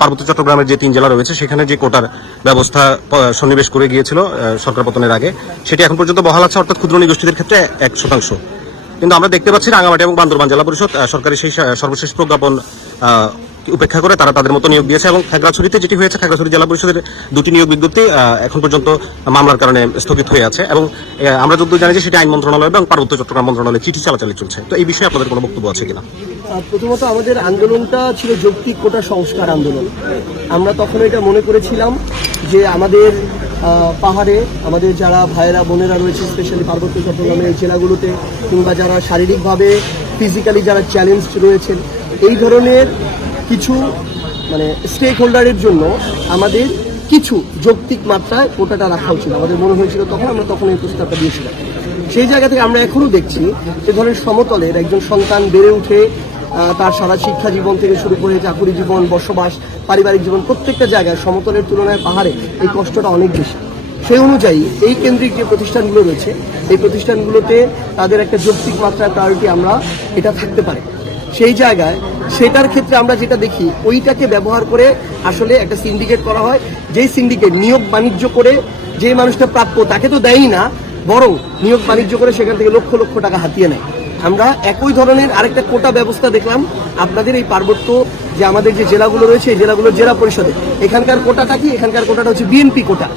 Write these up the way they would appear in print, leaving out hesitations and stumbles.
পার্বত্য চট্টগ্রামের যে 3 জেলা রয়েছে সেখানে যে কোটার ব্যবস্থা সন্নিবেশ করে গিয়েছিল সরকার পতনের আগে, সেটি এখন পর্যন্ত বহাল আছে, অর্থাৎ ক্ষুদ্র নৃগোষ্ঠীদের ক্ষেত্রে 1%। কিন্তু আমরা দেখতে পাচ্ছি রাঙামাটি এবং বান্দরবান জেলা পরিষদ সরকারি সেই সর্বশেষ প্রজ্ঞাপন উপেক্ষা করে তারা তাদের মতো নিয়োগ দিয়েছে, এবং খাগড়াছড়িতে যেটি হয়েছে, খাগড়াছড়ি জেলা পরিষদের 2টি নিয়োগ বিজ্ঞপ্তি এখন পর্যন্ত মামলার কারণে স্থগিত হয়ে আছে, এবং আমরা যতদূর জানি যে সেটি আইন মন্ত্রণালয় এবং পার্বত্য চট্টগ্রাম মন্ত্রণালয়ে চিঠি চালাচালি চলছে। তো এই বিষয়ে আপনাদের কোনো বক্তব্য আছে কিনা? প্রথমত আমাদের আন্দোলনটা ছিল যৌক্তিক কোটা সংস্কার আন্দোলন। আমরা তখন এটা মনে করেছিলাম যে আমাদের পাহাড়ে আমাদের যারা ভাইয়েরা বোনেরা রয়েছে, স্পেশালি পার্বত্য চট্টগ্রামের এই জেলাগুলোতে, কিংবা যারা শারীরিকভাবে ফিজিক্যালি যারা চ্যালেঞ্জ রয়েছেন, এই ধরনের কিছু স্টেক হোল্ডারের জন্য আমাদের কিছু যৌক্তিক মাত্রায় কোটাটা রাখা উচিত আমাদের মনে হয়েছিল। আমরা তখন এই প্রস্তাবটা দিয়েছিলাম। সেই জায়গা থেকে আমরা এখনো দেখছি যে ধরনের সমতলের একজন সন্তান বেড়ে উঠে তার সারা শিক্ষা জীবন থেকে শুরু করে চাকুরি জীবন, বসবাস, পারিবারিক জীবন, প্রত্যেকটা জায়গায় সমতলের তুলনায় পাহাড়ে এই কষ্টটা অনেক বেশি। সেই অনুযায়ী এই কেন্দ্রিক যে প্রতিষ্ঠানগুলো রয়েছে, এই প্রতিষ্ঠানগুলোতে তাদের একটা যৌক্তিক মাত্রায় প্রায়োরিটি আমরা এটা থাকতে পারে। সেই জায়গায় সেটার ক্ষেত্রে আমরা যেটা দেখি, ওইটাকে ব্যবহার করে আসলে একটা সিন্ডিকেট করা হয়। যেই সিন্ডিকেট নিয়োগ বাণিজ্য করে যে মানুষটা প্রাপ্য তাকে তো দেয়ই না, বরং নিয়োগ বাণিজ্য করে সেখান থেকে লক্ষ লক্ষ টাকা হাতিয়ে নেয়। আমরা একই ধরনের আরেকটা কোটা ব্যবস্থা দেখলাম আপনাদের এই পার্বত্য যে আমাদের যে জেলাগুলো রয়েছে, এই জেলাগুলোর জেলা পরিষদে। এখানকার কোটাটা কি? এখানকার কোটাটা হচ্ছে বিএনপি কোটা।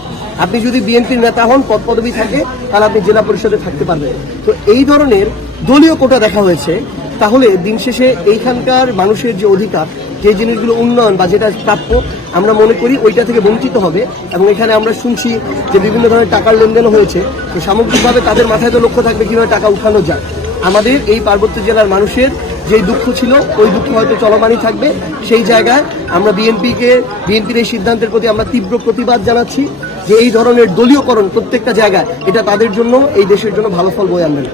আপনি যদি বিএনপির নেতা হন, পদ পদবি থাকে, তাহলে আপনি জেলা পরিষদে থাকতে পারবেন। তো এই ধরনের দলীয় কোটা দেখা হয়েছে। তাহলে দিন শেষে এইখানকার মানুষের যে অধিকার, যে জিনিসগুলো উন্নয়ন বা যেটা প্রাপ্য, আমরা মনে করি ওইটা থেকে বঞ্চিত হবে। এবং এখানে আমরা শুনছি যে বিভিন্ন ধরনের টাকার লেনদেনও হয়েছে। তো সামগ্রিকভাবে তাদের মাথায় তো লক্ষ্য থাকবে কীভাবে টাকা উঠানো যায়। আমাদের এই পার্বত্য জেলার মানুষের যেই দুঃখ ছিল, ওই দুঃখ হয়তো চলমানই থাকবে। সেই জায়গায় আমরা বিএনপির এই সিদ্ধান্তের প্রতি আমরা তীব্র প্রতিবাদ জানাচ্ছি যে এই ধরনের দলীয়করণ প্রত্যেকটা জায়গায় এটা তাদের জন্য, এই দেশের জন্য ভালো ফল বয়ে আনবে না।